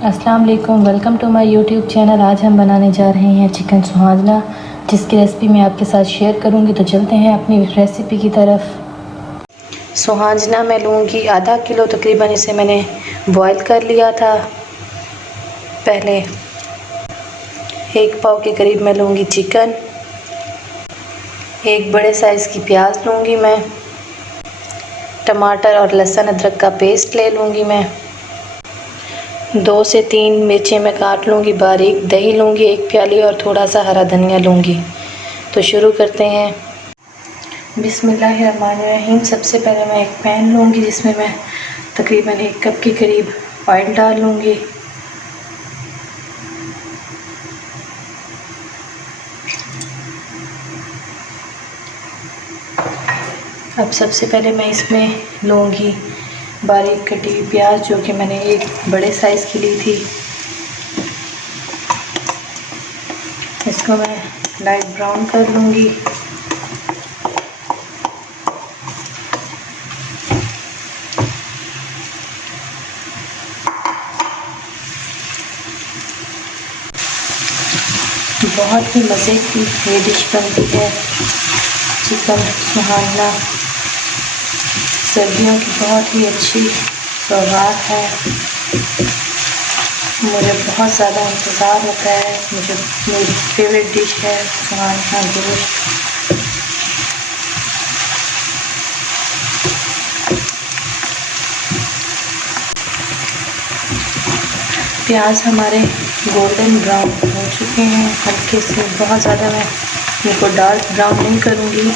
अस्सलाम वालेकुम, welcome to my YouTube channel. आज हम बनाने जा रहे हैं चिकन सुहाजना, जिसकी रेसिपी मैं आपके साथ शेयर करूंगी। तो चलते हैं अपनी रेसिपी की तरफ। सुहाजना मैं लूँगी आधा किलो तकरीबन। इसे मैंने बॉईल कर लिया था पहले। 1 पाव के करीब मैं लूँगी चिकन। 1 बड़े साइज़ की प्याज लूँगी मैं। टमाटर और लहसुन अदरक का पेस्ट ले लूँगी मैं। 2 से 3 मिर्चें मैं काट लूँगी बारीक। दही लूँगी 1 प्याली और थोड़ा सा हरा धनिया लूँगी। तो शुरू करते हैं। बिस्मिल्लाहिर्रहमानिर्रहीम। सबसे पहले मैं एक पैन लूँगी जिसमें मैं तकरीबन 1 कप के करीब ऑयल डाल लूँगी। अब सबसे पहले मैं इसमें लूँगी बारीक कटी हुई प्याज, जो कि मैंने 1 बड़े साइज़ की ली थी। इसको मैं लाइट ब्राउन कर लूँगी। बहुत ही मज़े की ये डिश बनती है चिकन सुहाना। सर्दियों की बहुत ही अच्छी सौगात है। मुझे बहुत ज़्यादा इंतज़ार होता है। मेरी फेवरेट डिश है सुहाना गोश्त। प्याज हमारे गोल्डन ब्राउन हो चुके हैं हल्के से। बहुत ज़्यादा मैं इनको डार्क ब्राउन नहीं करूँगी,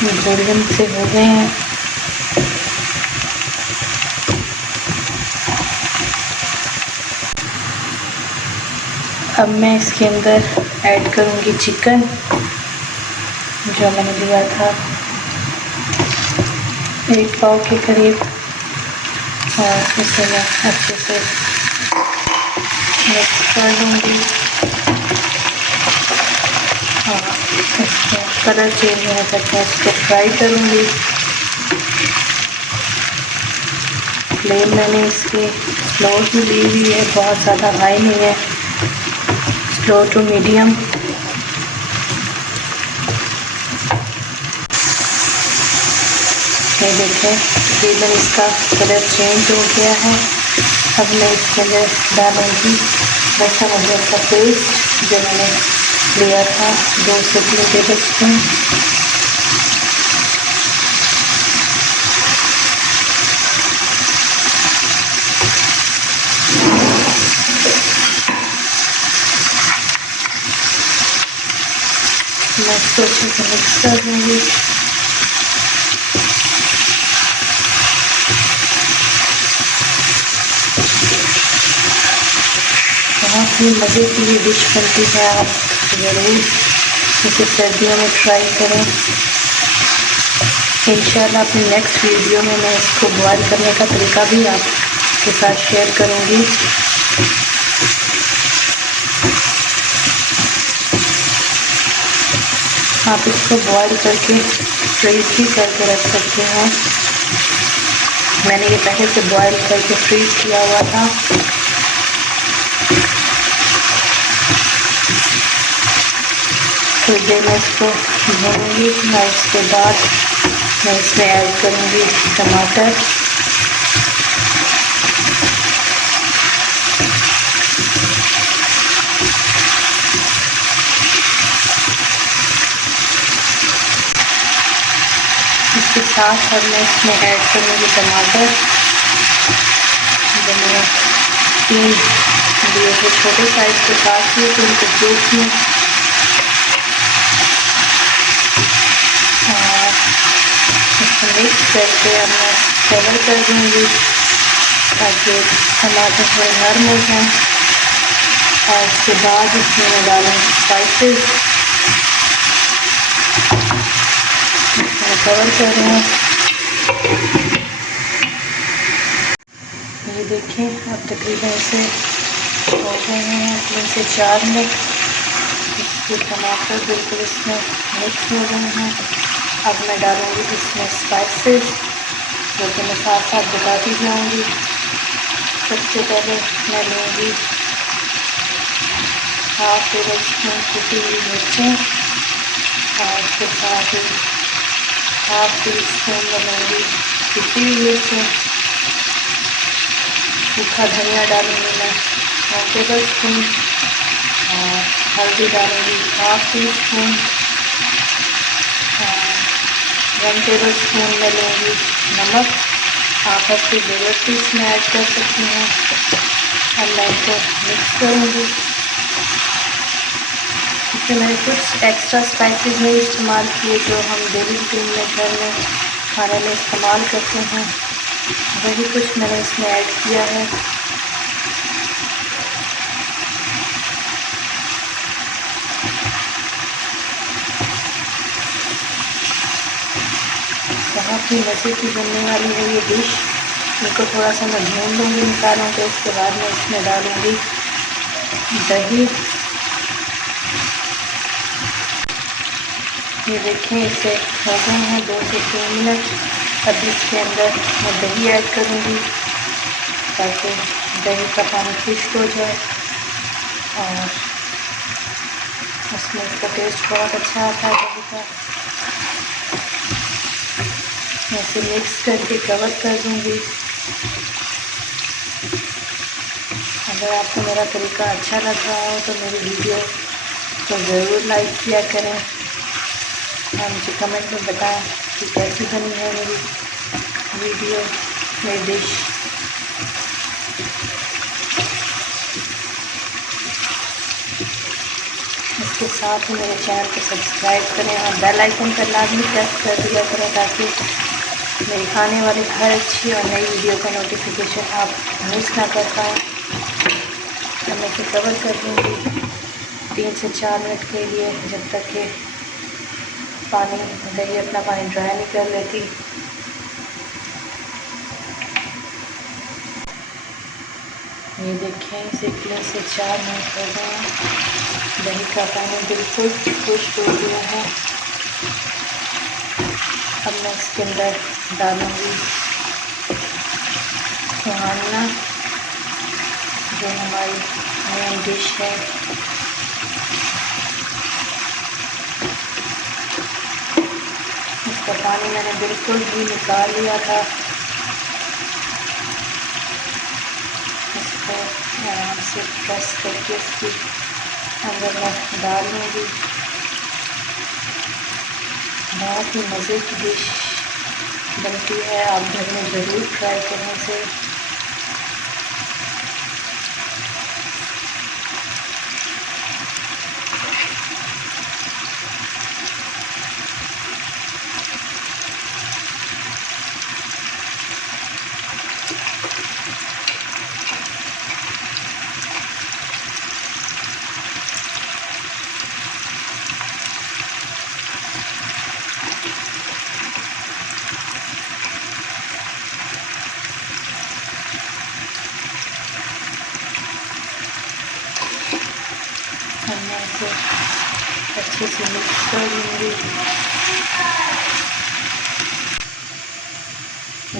गोल्डन से हो गए हैं। अब मैं इसके अंदर ऐड करूँगी चिकन जो मैंने लिया था 1 पाव के करीब, और इसे मैं अच्छे से मिक्स कर लूँगी। हाँ, इसका कलर चेंज होने तक मैं इसको फ्राई करूँगी। फ्लेम मैंने इसकी स्लो ही ली हुई है, बहुत ज़्यादा हाई नहीं है, स्लो टू मीडियम। ये देखें तकरीबन इसका कलर चेंज हो गया है। अब मैं इसके अंदर डालूँगी लहसुन अदरक का पेस्ट जो मैंने लिया था 2 से 3 टेबल स्पून। मैं इसको अच्छे से मिक्स कर दूँगी। बहुत ही मज़े की ये डिश बनती है, आप ज़रूर इसे सर्दियों में ट्राई करें। इंशाल्लाह अपनी नेक्स्ट वीडियो में मैं इसको बॉयल करने का तरीका भी आपके साथ शेयर करूँगी। आप इसको बॉयल करके फ्रीज भी करके रख सकते हैं। मैंने ये पहले से बॉयल करके फ्रीज किया हुआ था। थोड़ी देर में इसको भूनूंगी और उसके बाद मैं इसमें ऐड करूँगी टमाटर। इसके साथ अब मैं इसमें ऐड करूँगी टमाटर जो मैंने 3 लिए थे छोटे साइज़ के काट लिए थे उनको जूस में। और इसको मिक्स करके अब मैं कवर कर दूँगी ताकि टमाटर थोड़े नरम हो जाएँ। और उसके बाद इसमें मैं डालूँगी स्पाइसेस। कवर कर रही हूँ। ये देखें अब तकरीबन इसे हो गए हैं 3 से 4 मिनट। इसके टमाटर बिल्कुल इसमें मिक्स हो गए हैं। अब मैं डालूँगी इसमें स्पाइसेस जो कि मैं साथ साथ बताती जाऊँगी। सबसे पहले मैं लूँगी हाफ टेबल स्पून कुटी हुई मिर्चें और उसके साथ ही हाफ टी स्पून में लूँगी कुटी हुई मिर्चें। सूखा धनिया डालूँगी मैं 1 टेबल स्पून और हल्दी डालूँगी हाफ टी स्पून और 1 टेबल स्पून में लूँगी नमक। आप अपनी ज़रूरत भी इसमें ऐड कर सकती हैं और मैं इनको मिक्स करूँगी। इसमें मैंने कुछ एक्स्ट्रा स्पाइसेस नहीं इस्तेमाल किए जो हम डेली रूटीन में घर में खाने में इस्तेमाल करते हैं, वही कुछ मैंने इसमें ऐड किया है। बहुत ही मज़े की बनने वाली है ये डिश। इनको थोड़ा सा मैं भून लूँगी, निकालूँ तो उसके बाद मैं इसमें डालूँगी दही। ये देखें इसे हो गए हैं 2 से 3 मिनट। अब इसके अंदर मैं दही ऐड करूँगी ताकि दही का पानी खुश्क हो जाए और उसमें इसका टेस्ट बहुत अच्छा आता है दही का। मैं इसे मिक्स करके कवर कर दूँगी। अगर आपको मेरा तरीका अच्छा लग रहा हो तो मेरी वीडियो को ज़रूर लाइक किया करें और मुझे कमेंट में बताएं कि कैसी बनी है मेरी वीडियो, मेरी डिश। इसके साथ ही मेरे चैनल को सब्सक्राइब करें और बेल आइकन पर लाजमी प्रेस कर दिया करें ताकि मेरी आने वाली हर अच्छी और नई वीडियो का नोटिफिकेशन आप मिस ना कर पाएँ। तो मैं इसे कवर कर दूँगी 3 से 4 मिनट के लिए, जब तक कि दही अपना पानी ड्राई नहीं कर लेती। ये देखें इसे 3 से 4 मिनट हो गए हैं। दही का पानी बिल्कुल खुश्क हो गया है। अब मैं इसके अंदर डालूँगी सुहाना, जो हमारी मेन डिश है। इसका पानी मैंने बिल्कुल भी निकाल लिया था। इसको आराम से प्रेस करके इसकी अंदर मैं डाल लूँगी। बहुत ही मज़े की डिश बनती है, आप घर में ज़रूर ट्राई करें इसे। मैं इसे अच्छे से मिक्स कर लूँगी।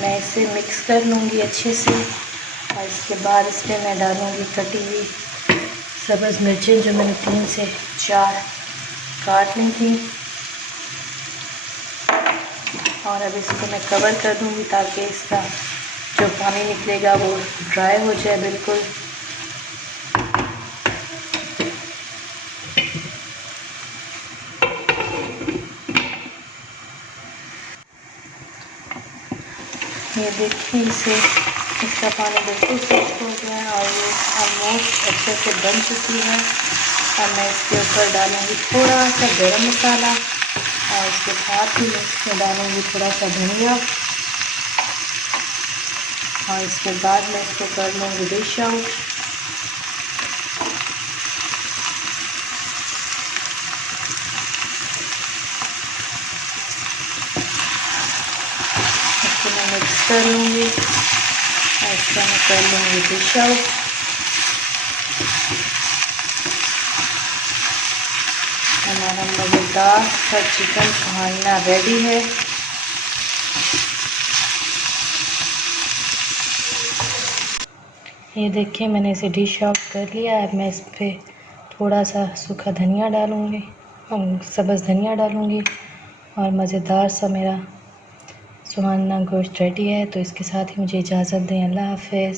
मैं इसे मिक्स कर लूँगी अच्छे से और इसके बाद इस पर मैं डालूँगी कटी हुई सब्ज़ मिर्चें जो मैंने 3 से 4 काट ली थी। और अब इसको मैं कवर कर दूँगी ताकि इसका जो पानी निकलेगा वो ड्राई हो जाए बिल्कुल। ये देखिए इसका पानी बिल्कुल खुश्क हो गया है और ये ऑलमोस्ट अच्छे से बन चुकी है। अब मैं इसके ऊपर डालूँगी थोड़ा सा गरम मसाला और इसके साथ ही मैं इसमें डालूँगी थोड़ा सा धनिया और इसके बाद मैं इसको कर लूँगी डिश आउट। इसको मैं मिक्स कर लूँगी और इसको मैं कर लूँगी डिश आउट। हमारा मज़ेदार सा चिकन सुहाना रेडी है। ये देखिए मैंने इसे डिश आउट कर लिया। अब मैं इस पर थोड़ा सा सूखा धनिया डालूँगी, सब्ज़ धनिया डालूँगी और मज़ेदार सा मेरा सुहाना गोश्त रेडी है। तो इसके साथ ही मुझे इजाज़त दें। अल्लाह हाफ़िज़।